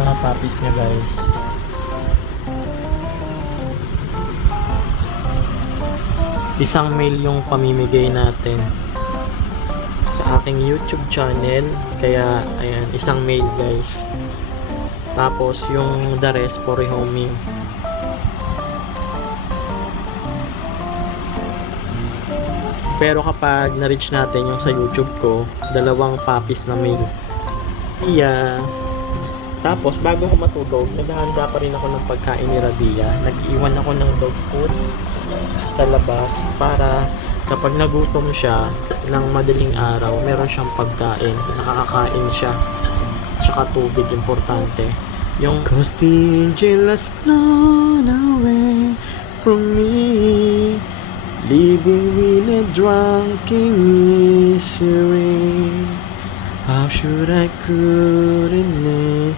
mga puppies niya, guys. Isang male yung pamimigay natin sa aking YouTube channel. Kaya, ayan, isang male, guys. Tapos, yung the rest for rehoming. Pero kapag na-reach natin yung sa YouTube ko, 2 puppies na male. Yeah. Tapos, bago ko matulog, naghahanda pa rin ako ng pagkain ni Rabia. Nag-iwan ako ng dog food sa labas para kapag nagutom siya ng madaling araw, meron siyang pagkain. Nakakakain siya. Tsaka tubig, importante. Yung "'Cause the angel has flown away from me, living in a drunken misery. How should I couldn't